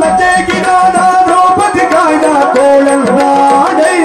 ಲತೆಗಿನಾದ ದ್ರೌಪದಿ ಕಾಯ್ದ ಕೋಳಂದಾಡೈ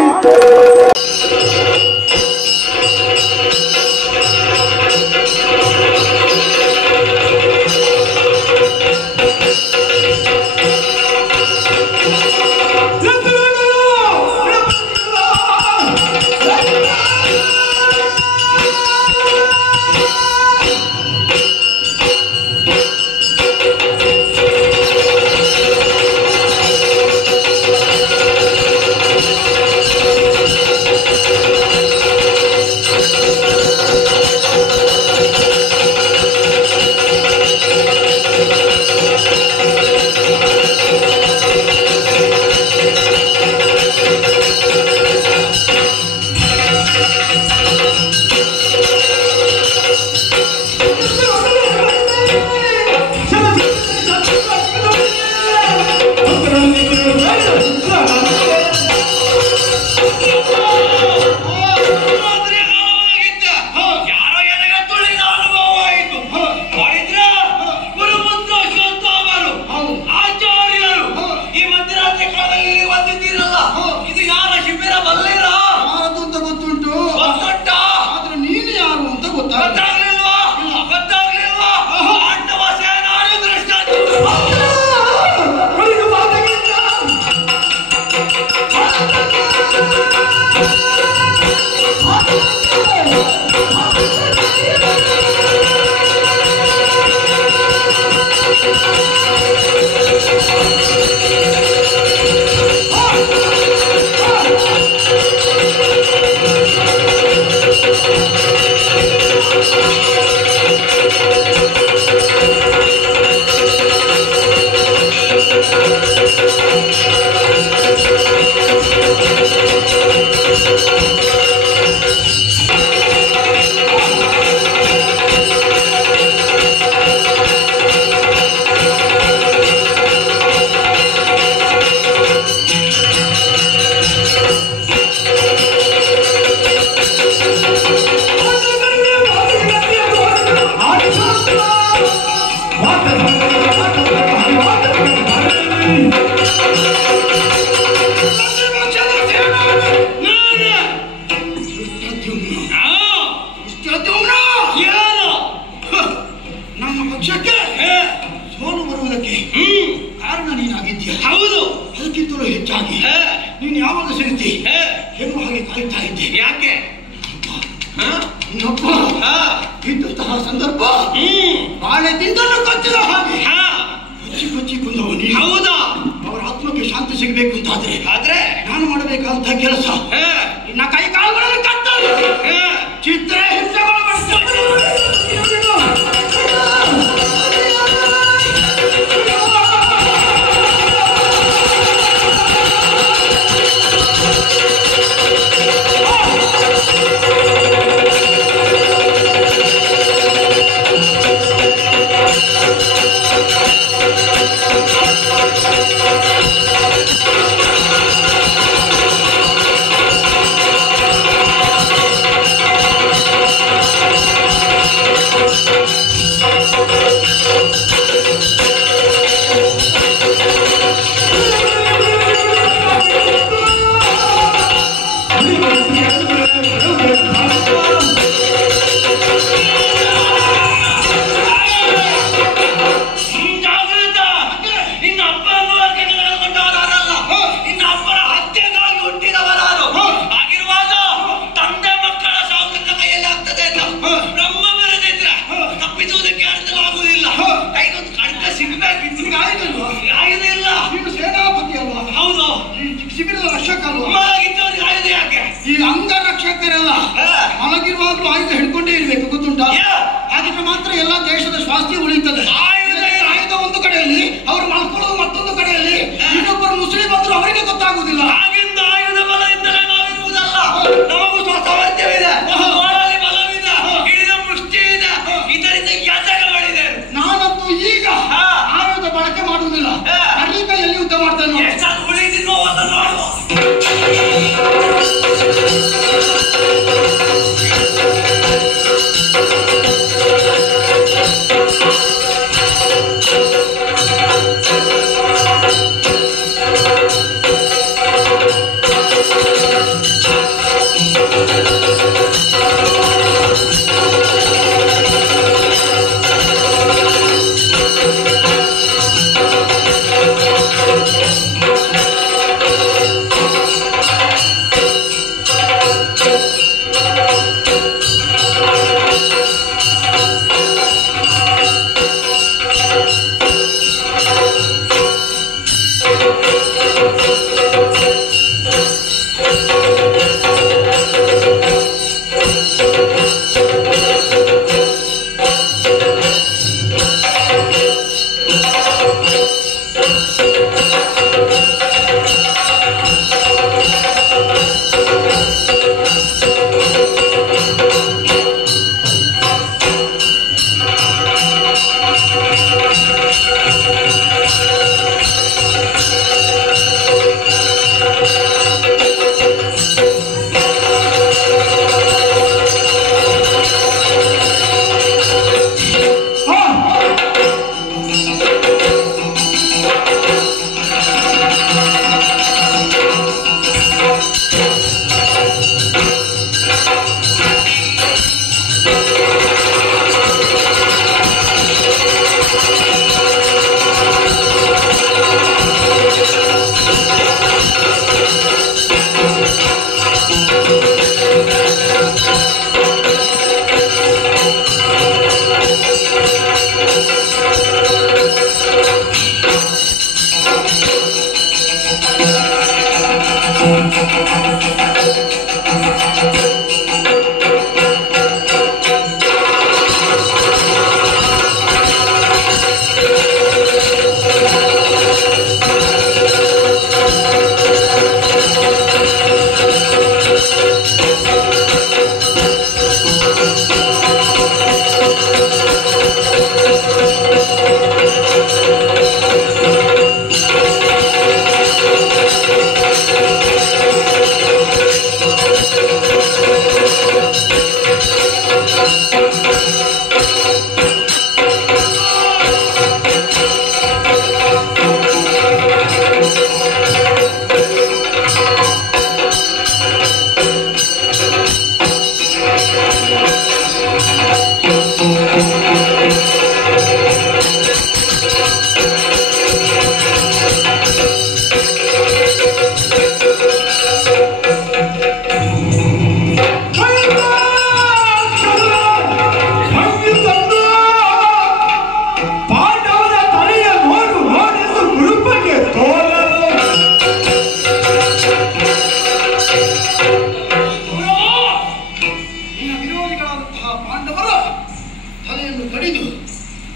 ದಾರಿಯನ್ನು ತಡೆದು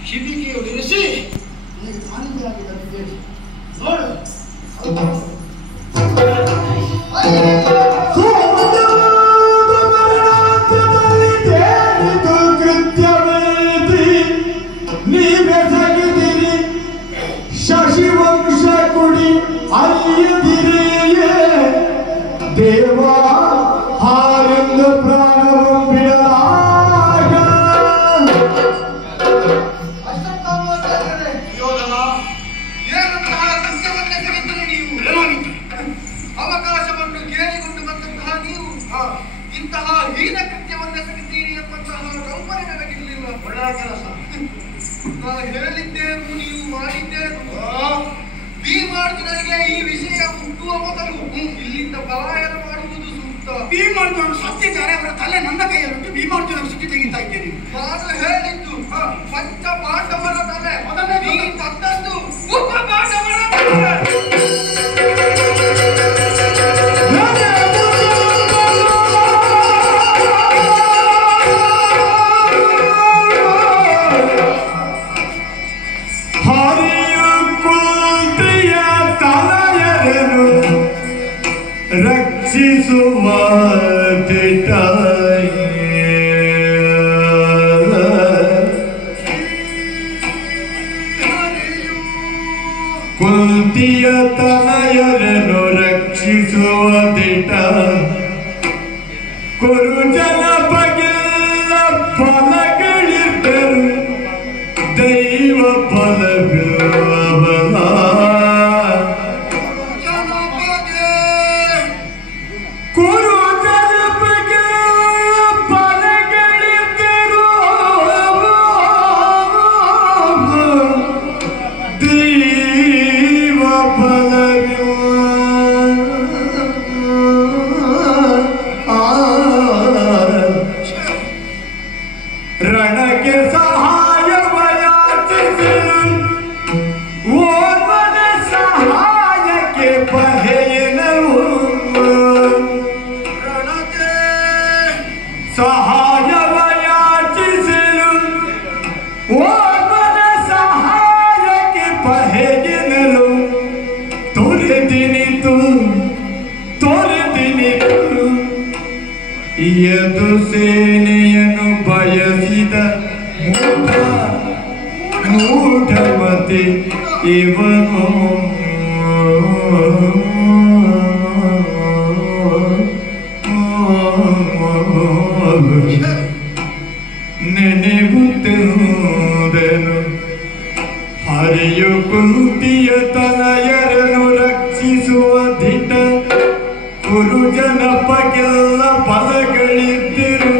ಶಿಬಿಕೆಯೊಡಿರಿಸಿ ನನಗೆ ಸಾನ್ನಿಧ್ಯವಾಗಿ ಬಂದಿದ್ದೇನೆ. ನೋಡು ಶಶಿವಂಶ ಕುಡಿ ಅರಿಯದಿರೆಯೇ ದೇವ ಹಾರೆಂದು ಪ್ರಾಣವಂ ಬಿಡಲಾಗ. ಅವಕಾಶವನ್ನು ಕೇಳಿಕೊಂಡು ಬಂದಂತಹ ನೀವು ಇಂತಹ ಹೀನ ಕೃತ್ಯವನ್ನೆಸಗಿದ್ದೀರಿ ಎಂಬಂತಹ ಗೌರವ ನನಗಿರಲಿಲ್ಲ. ಒಳ್ಳೆಯ ಕೆಲಸ. ನಾನು ಹೇಳಿದ್ದೇನು ನೀವು ಮಾಡಿದ್ದೇನು. ಭೀಮಾರ್ಜುನರಿಗೆ ಈ ವಿಷಯ ಹುಟ್ಟುವ ಮೊದಲು ಇಲ್ಲಿಂದ ಪಲಾಯನ ಮಾಡುವುದು ಸೂಕ್ತ. ಭೀಮಾರ್ಜುನರು ಸತ್ತಿದ್ದಾರೆ. ಅವರ ತಲೆ ನನ್ನ ಕೈಯಲ್ಲಿಟ್ಟು ಭೀಮಾರ್ಜುನರು ಸುಟ್ಟಿ ತೆಗಿತಾ ಇದ್ದೇನೆ. ನಾನು ಹೇಳಿದ್ದು ಪಂಚ ಪಾಂಡವರ ತಲೆ. ನೀನು ತಂದದ್ದು ಉಪ ಪಾಂಡವರ ತಲೆ. ರಕ್ಷಿಸುವ ಕುಂತಿಯ ತನಯರನ್ನು ರಕ್ಷಿಸುವ ದಿಟ ಕುರುಜನ ಬಗೆಲ್ಲ ಫಲಗಳಿದ್ದರು ದೈವ ಫಲವಿರುವವನ ರಣಕ್ಕೆ ಸಹಾಯವಯಾಚಿಸಲು ಓರ್ವನ ಸಹಾಯಕ್ಕೆ ಪಹೆಯನವು ರಣಕ್ಕೆ ಸಹಾಯವಯಾಚಿಸಲು ಓರ್ವನ ಸಹಾಯಕ್ಕೆ ಪಹೆಯನಲು ತೊರೆದಿನಿತು ಎದು ಸೇನೆಯನ್ನು ಬಯಸಿದ ಮೂಢಮತಿ ಇವನು ನೆನೆಯುತ್ತೇನು ಹರಿಯು ಕುಂತಿಯ ತನಯರನ್ನು ರಕ್ಷಿಸುವ ದಿಟ ಗುರುಜನ ಬಗೆಲ್ಲ ಬಲಗಳಿದ್ದರು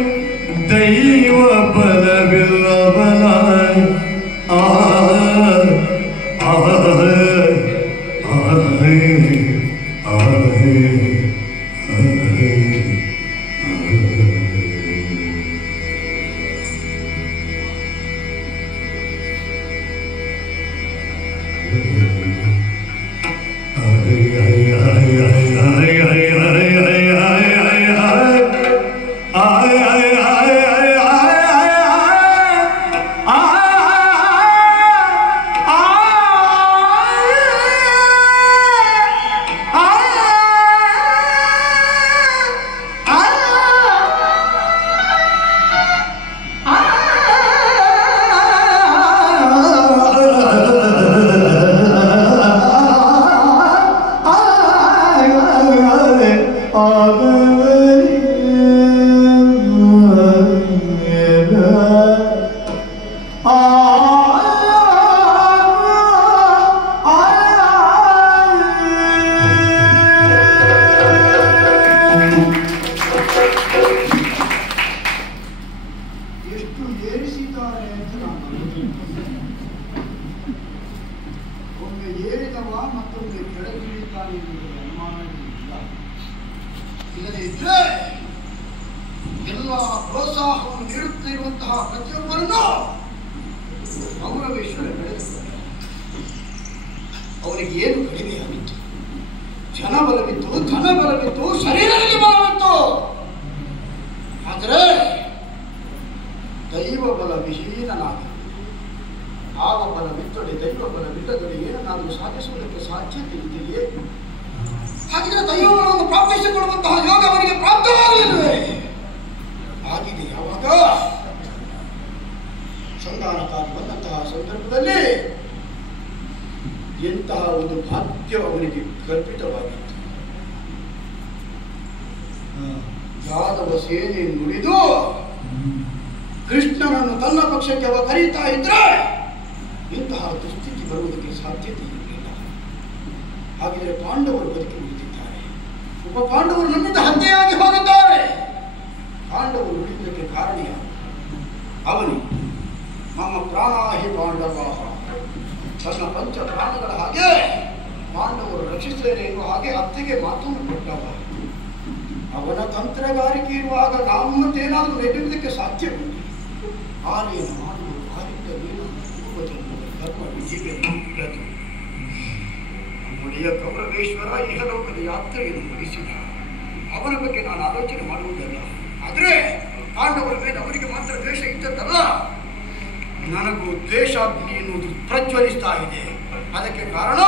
ದೈವ ಬಲವಿಲ್ಲವಲ ಆ ಎಲ್ಲ ಪ್ರೋತ್ಸಾಹವನ್ನು ನೀಡುತ್ತಿರುವಂತಹ ಪ್ರತಿಯೊಬ್ಬರನ್ನು ಗೌರವೇಶ್ವರ ಬೆಳೆಸಿದ್ದಾರೆ. ಅವರಿಗೆ ಏನು ಕಡಿಮೆಯಾಗಿತ್ತು? ಜನ ಬಲವಿತ್ತು, ಧನ ಬಲವಿತ್ತು, ಶರೀರದಲ್ಲಿ ಬಲವಿತ್ತು. ಆದರೆ ದೈವ ಜೀವಬಲ ವಿಹೀನನಾದ. ಆವ ಬಲವಿದ್ದೊಡೆ ದೈವ ಬಲವಿಲ್ಲದೊಡೆ ಏನನ್ನಾದರೂ ಸಾಧಿಸುವುದಕ್ಕೆ ಸಾಧ್ಯತೆ ಇದೆಯೇ? ಹಾಗಿದ್ರೆ ದೈವಗಳನ್ನು ಪ್ರಾಪ್ತಿಸಿಕೊಳ್ಳುವಂತಹ ಯೋಗ ಅವರಿಗೆ ಪ್ರಾಪ್ತವಾಗಲಿಲ್ಲವೇ? ಆಗಿದೆ. ಯಾವಾಗ ಸಂಧಾನಕ್ಕಾಗಿ ಬಂದಂತಹ ಸಂದರ್ಭದಲ್ಲಿ ಎಂತಹ ಒಂದು ಭಾಗ್ಯ ಅವನಿಗೆ ಕಲ್ಪಿತವಾಗಿತ್ತು. ಯಾದವ ಸೇನೆ ನುಡಿದು ಕೃಷ್ಣನನ್ನು ತನ್ನ ಪಕ್ಷಕ್ಕೆ ಅವ ಕರೀತಾ ಇದ್ರೆ ಇಂತಹ ದುಸ್ಥಿತಿ ಬರುವುದಕ್ಕೆ ಸಾಧ್ಯತೆ ಇರಲಿಲ್ಲ. ಹಾಗಿದ್ರೆ ಪಾಂಡವರು ಬದುಕಿ ಉಳಿದಿದ್ದಾರೆ. ಒಬ್ಬ ಪಾಂಡವರು ನಮ್ಮಿಂದ ಹತ್ಯೆಯಾಗಿ ಹೋಗಿದ್ದಾರೆ. ಪಾಂಡವರು ಉಳಿಯುವುದಕ್ಕೆ ಕಾರಣ ಯಾರು? ಅವನು ನಮ್ಮ ಪ್ರಾಣಾಹಿ ಪಾಂಡವ, ತನ್ನ ಪಂಚ ಪ್ರಾಣಗಳ ಹಾಗೆ ಪಾಂಡವರು ರಕ್ಷಿಸುತ್ತೇನೆ ಎನ್ನುವ ಹಾಗೆ ಅತ್ತೆಗೆ ಮಾತನ್ನು ಕೊಟ್ಟವ. ಅವನ ತಂತ್ರಗಾರಿಕೆ ಇರುವಾಗ ನಮ್ಮತ್ತೇನಾದರೂ ನಡೆಯುವುದಕ್ಕೆ ಸಾಧ್ಯ ಉಂಟು. ಆರೇನು ಮಾಡುವುದು ಆರಿಂದ ಧರ್ಮ ವಿಧಿಗೆ ಮುಗಿದದು. ನಮ್ಮೊಡೆಯ ಕೌರವೇಶ್ವರ ಇಹಲೋಕದ ಯಾತ್ರೆಯನ್ನು ಮುಗಿಸಿದ. ಅವನ ಬಗ್ಗೆ ನಾನು ಆಲೋಚನೆ ಮಾಡುವುದಲ್ಲ. ಆದರೆ ಪಾಂಡವರ ಮೇಲೆ ಅವರಿಗೆ ಮಾತ್ರ ದ್ವೇಷ ಇದ್ದದ್ದಲ್ಲ, ನನಗೂ ದ್ವೇಷಾಗ್ನಿ ಎನ್ನುವುದು ಪ್ರಜ್ವಲಿಸ್ತಾ ಇದೆ. ಅದಕ್ಕೆ ಕಾರಣ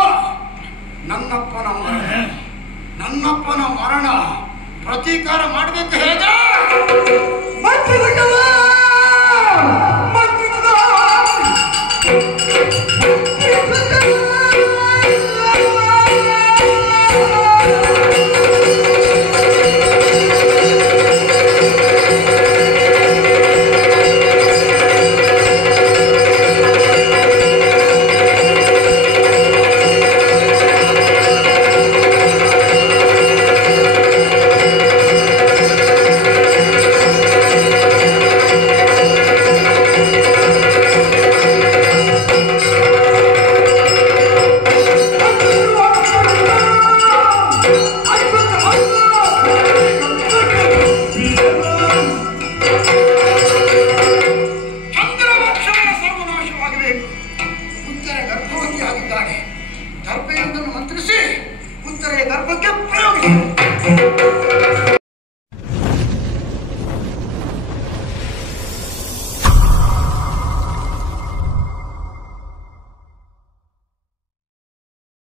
ನನ್ನಪ್ಪನ ಮರಣ ಪ್ರತೀಕಾರ ಮಾಡಬೇಕು. ಹೇಗೆ ಗರ್ಭಕ್ಕೆ ಪ್ರಯೋಗಿಸಿ